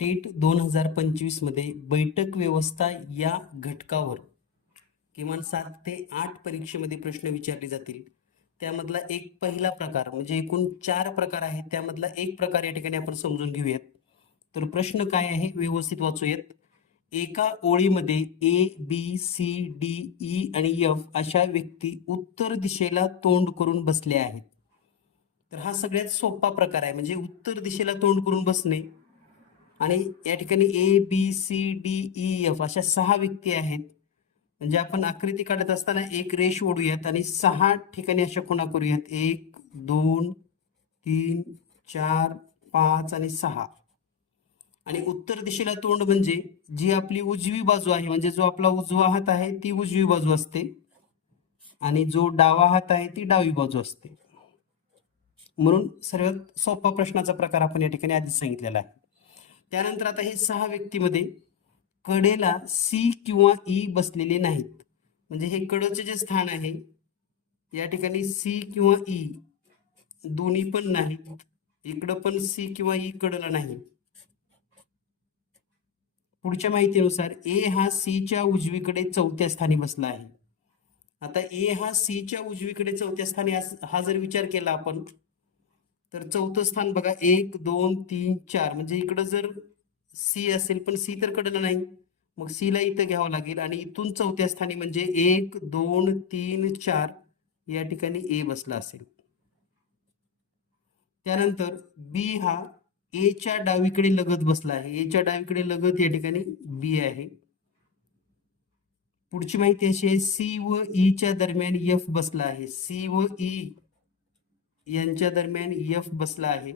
TET 2025 मध्ये बैठक व्यवस्था या घटकावर किमान 7 ते 8 परीक्षेमध्ये प्रश्न विचारले जातील. त्यामधला एक पहिला प्रकार म्हणजे एकूण 4 प्रकार आहेत, त्यामधला एक प्रकार या ठिकाणी आपण समजून घेऊयात. तर प्रश्न काय आहे व्यवस्थित वाचूयात. एका ओळीमध्ये ए, बी, सी, डी, ई आणि एफ अशा व्यक्ती उत्तर दिशेला तोंड करून बसल्या आहेत. तर हा सगळ्यात सोपा प्रकार आहे, म्हणजे उत्तर दिशेला तोंड करून बसणे. आणि या ठिकाणी A B C D E F अशा 6 व्यक्ती आहेत. म्हणजे आपण आकृती काढत असताना एक रेष ओढूयात आणि 6 ठिकाणी अशा खुणा करूयात. 1 2 3 4 5 आणि 6. आणि उत्तर दिशेला तोंड म्हणजे जी आपली उजवी बाजू आहे, म्हणजे जो आपला उजवा हात आहे ती उजवी बाजू असते आणि जो डावा हात आहे ती डावी बाजू असते. म्हणून सर्वात सोपा प्रश्नाचा प्रकार आपण या ठिकाणी आधीच सांगितलेला आहे. त्यानंतर आता हे 6 व्यक्तीमध्ये कडेला सी किंवा ई बसलेले नाहीत. म्हणजे हे कडचे जे स्थान आहे या ठिकाणी सी किंवा ई दोन्ही पण नाहीत. इकडं पण सी किंवा ई कडला नाही. पुढच्या माहितीनुसार ए हा सी च्या उजवीकडे 4थ्या स्थानी बसला आहे. आता ए हा सी च्या उजवीकडे 4थ्या स्थानी हा जर विचार केला आपण, तर 4थं स्थान बघा 1 2 3 4, म्हणजे इकडं जर सी असेल पण सी तर कडलं नाही, मग सी ला इथं घ्यावं लागेल आणि इथून 4थ्या स्थानी म्हणजे 1 2 3 4 या ठिकाणी ए बसला असेल. त्यानंतर बी हा ए च्या डावीकडे लगत बसला आहे. ए च्या डावीकडे लगत या ठिकाणी बी आहे. पुढची माहिती अशी आहे, सी व ई च्या दरम्यान एफ बसला आहे. सी व ई यांच्या दरम्यान एफ बसला आहे.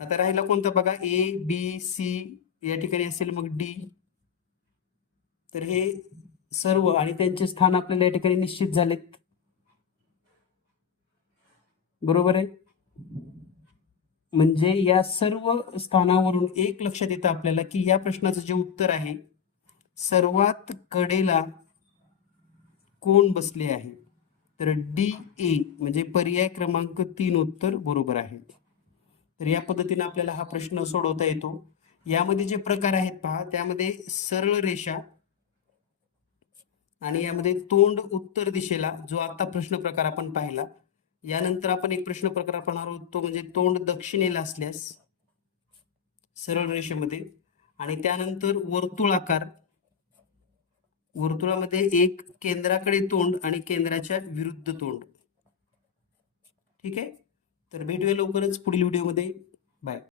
आता राहिला कोणता बघा, ए बी सी या ठिकाणी असेल मग डी. तर हे सर्व आणि त्यांचे स्थान आपल्याला या ठिकाणी निश्चित झालेत. बरोबर आहे. म्हणजे या सर्व स्थानावरून एक लक्षात येतं आपल्याला की या प्रश्नाचं जे उत्तर आहे, सर्वात कडेला कोण बसले आहे, तर डी ए म्हणजे पर्याय क्रमांक 3 उत्तर बरोबर आहे. तर या पद्धतीने आपल्याला हा प्रश्न सोडवता येतो. यामध्ये जे प्रकार आहेत पहा, त्यामध्ये सरळ रेषा आणि यामध्ये तोंड उत्तर दिशेला, जो आता प्रश्न प्रकार आपण पाहिला. यानंतर आपण एक प्रश्न प्रकार पाहणार आहोत, तो म्हणजे तोंड दक्षिणेला असल्यास सरळ रेषेमध्ये. आणि त्यानंतर वर्तुळाकार, वर्तुळामध्ये एक केंद्राकडे तोंड आणि केंद्राच्या विरुद्ध तोंड. ठीक आहे. तर भेटूया लवकरच पुढील व्हिडिओमध्ये. बाय.